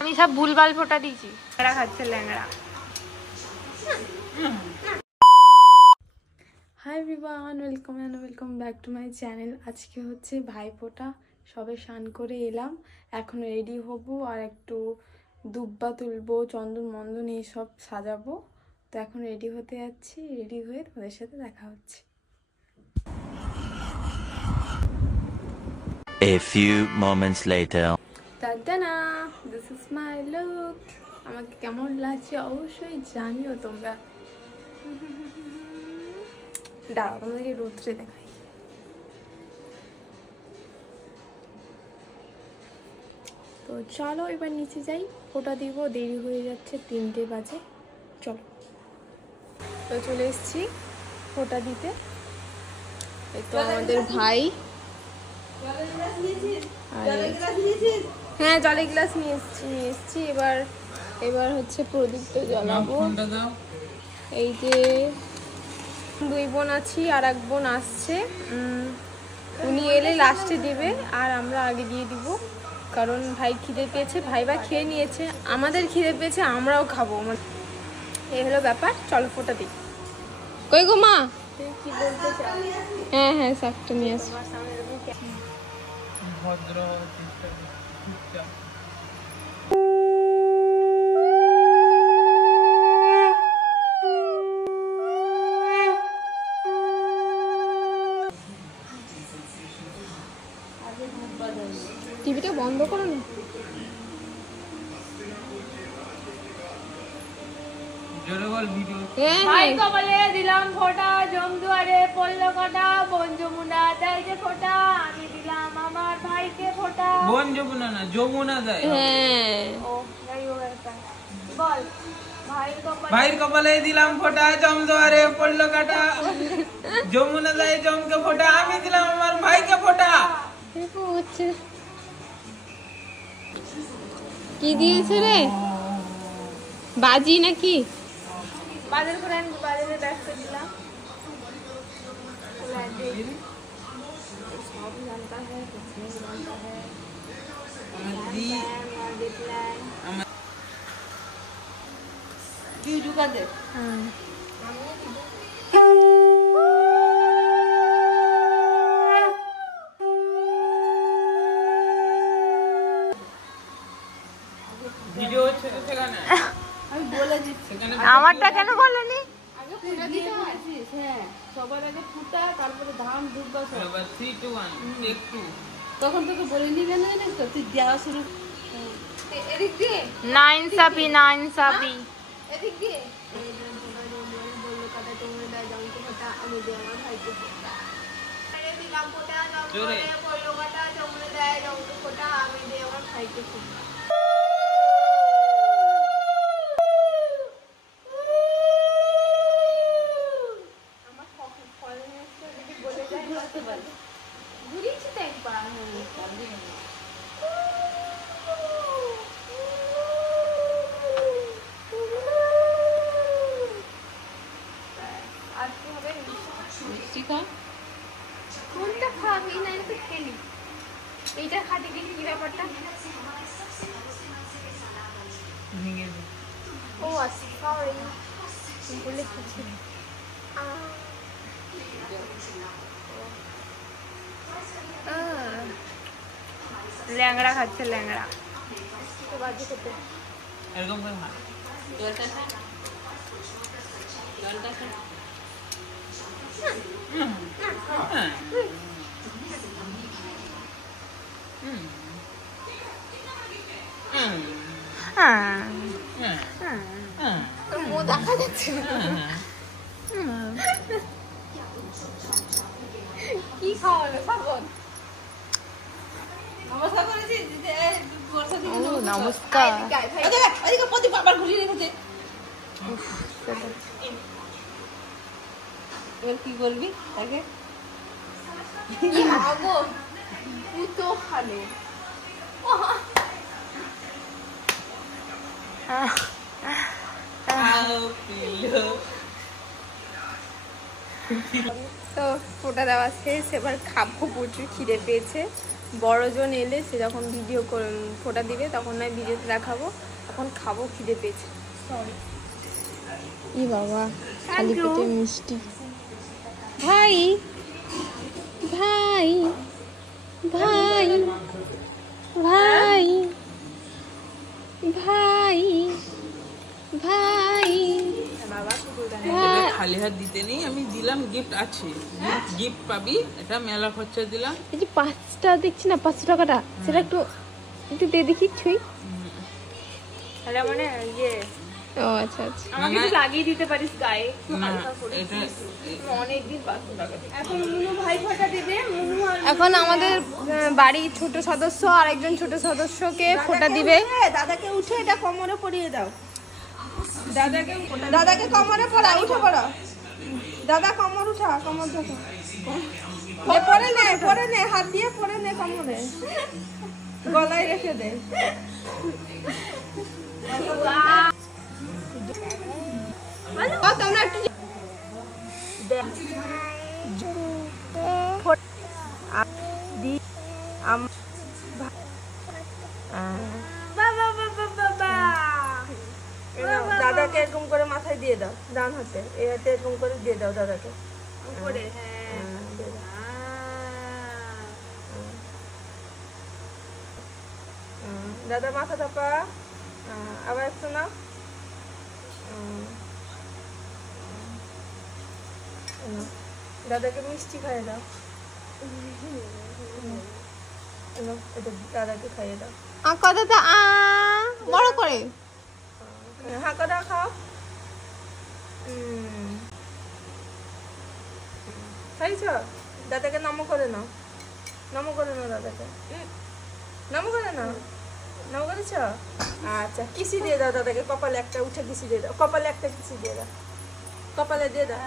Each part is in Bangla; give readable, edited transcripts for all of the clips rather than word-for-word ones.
আমি সব ভুলভাল ফোঁটা দিয়েছি। ল্যাংড়া খাচ্ছে ল্যাংড়া। Hi everyone, welcome back to my channel. আজকে হচ্ছে ভাইফোঁটা, সবে স্নান করে এলাম, এখন রেডি হব আর একটু দুব্বা তুলবো, চন্দন মন্দন এইসব সাজাবো। তো এখন রেডি হতে যাচ্ছি, রেডি হয়ে তোমাদের সাথে দেখা হচ্ছে। A few moments later. Ta-da! This is my look. আমাকে কেমন লাগছে অবশ্যই জানিও তোমরা। দাঁড়াও তোমাদেরকে রোদ্রে দেখাই। তো চলো এবার নিচে যাই, ফোঁটা দিব, দেরি হয়ে যাচ্ছে, 3টে বাজে। চলো, তো চলে এসেছি ফোঁটা দিতে। এই তো আমাদের ভাই। হ্যাঁ, জলের গ্লাস নিয়ে এসছি। এবার হচ্ছে প্রদীপ তো জ্বালাবো। এই যে 2 বোন আছি, আর 1 বোন আসছে, উনি এলে লাস্টে দেবে আর আমরা আগে দিয়ে দিব, কারণ ভাই খিদে পেয়েছে। ভাই বা খেয়ে নিয়েছে, আমাদের খিদে পেয়েছে, আমরাও খাবো। এই হলো ব্যাপার। চলো ফোঁটা দিই। কই গো মা? কি বলতে চাও? হ্যাঁ শাকটা নিয়ে আসি। ভদ্র টিভিটা বন্ধ করো না। দিলাম ফোঁটা, জমদুয়ারে পড়লো কাটা, বোন যমুনা দেয় যে ফোঁটা, আমি দিলাম আমার ভাইকে ফোঁটা। বোন যমুনা না, যমুনা দেয়। হ্যাঁ, ও বল। ভাইয়ের কপালে দিলাম ফোঁটা, জমদুয়ারে পড়লো কাটা, যমুনা দেয় জমকে ফোঁটা, আমি দিলাম আমার ভাইকে ফোঁটা। কি দিয়েছে রে? বাজি নাকি? বাজার করে আমি বাজারে ব্যস্ত দিলাম। সব জানতা হ্যাঁ, কুছ नहीं जानता है। কি ঢুকা দে। ভিডিও হচ্ছে তো সেখানে আমি বলে দিচ্ছি। আমারটা কেন বলনি? আগে ফুটা দিতে আসিস। হ্যাঁ, সবার আগে ফুটা, তারপরে ধান দুব্বা সব। এবার 3 2 1 টেক 2। তখন তোকে বলিনি কেন জানিস তো? তুই দেওয়া শুরু। এদিক দিয়ে না ইনসাফি, না ইনসাফি। এদিক দিয়ে বললো কাটা তোমরা দেয় জমকে ফোটা, আমি দিই আমার ভাইকে ফোটা। আরে দিলাম ফোটা, জমকে বললো কাটা তোমরা দেয় জমকে ফোটা, আমি দিই আমার ভাইকে ফোটা। কোনটা খাবি না তো খেলি? এইটা খাতে গেলে কি ব্যাপারটা? ও আচ্ছা, সরি বলে কিছু। ল্যাংড়া খাচ্ছে ল্যাংড়া। এরকম করে খা। জলটা খা। মুখ দেখা যাচ্ছে কি খাওয়াবে পাগল? নমস্কার করেছিস? নমস্কার। এদিকে প্রদীপ আবার ঘুরিয়ে রেখেছে। এবার কি করবি তাকে? তুই তো ভালো। তো ফোঁটা দেওয়া শেষ, এবার খাবো, প্রচুর খিদে পেয়েছে। বড়জন এলে সে যখন ভিডিও করে ফোটা দিবে তখন নয় ভিডিওতে দেখাবো। এখন খাবো, খিদে পেয়েছে। সরি। ই বাবা, খালি পেটে মিষ্টি। ভাই ভাই ভাই ভাই ভাই ভাই খালি হাত দিতে নেই, আমি দিলাম, গিফট আছে, গিফট পাবি, এটা মেলা খরচা দিলাম। এই যে 5টা দেখছি না, 500 টাকাটা, সেটা একটু একটু দিয়ে দেখি ছুঁই। এটা মানে ইয়ে, ও আচ্ছা আচ্ছা। আমাকে একটু লাগিয়ে দিতে পারিস গায়ে একটু না, হালকা করে। এটা অনেকদিন 500 টাকা দিয়ে। এখন মুনু ভাই ফোঁটা দিবে। মুনু আর এখন আমাদের বাড়ির ছোট সদস্য আর একজন ছোট সদস্যকে ফোঁটা দিবে। দাদাকে উঠে এটা কোমরে পরিয়ে দাও। দাদাকে কোমরে পড়া, উঠে পড়ো। দাদা কোমর উঠা, কোমর ধরো। পরে নে, হাত দিয়ে পরে নে কোমরে। গলায় রেখে দে। তোমরা একটু দাদাকে এরকম করে মাথায় দিয়ে দাও, ডান হাতে এই হাতে এরকম করে দিয়ে দাও দাদাকে। দাদা মাথা চাপা, আবার একটু না। দাদাকে মিষ্টি খাইয়ে দাও। এটা দাদাকে খাইয়ে দাও। কথাটা বড় করে হা করে খাও। খাইছ? দাদাকে নমো করে নাও, নমো করে নাও দাদাকে, নমো করে নাও। নমো করেছ? আচ্ছা, কিসি দিয়ে দাও দাদাকে, কপালে একটা উঠে কিসি দিয়ে দাও, কপালে একটা কিসি দিয়ে দাও, কপালে দিয়ে দাও।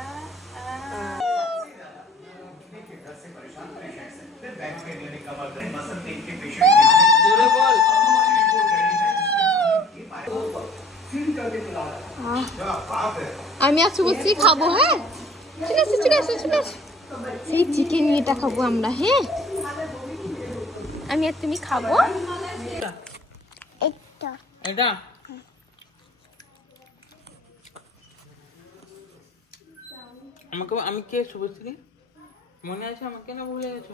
জোরে বল। আমি আর শুভশ্রী খাবো। হ্যাঁ, চলে আসো চলে আসো চলে আসো। সেই চিকেন ইয়েটা খাবো আমরা। হ্যাঁ, আমি আর তুমি খাবো। এটা আমাকে, আমি কে শুভশ্রী? মনে আছে আমাকে না ভুলে গেছো?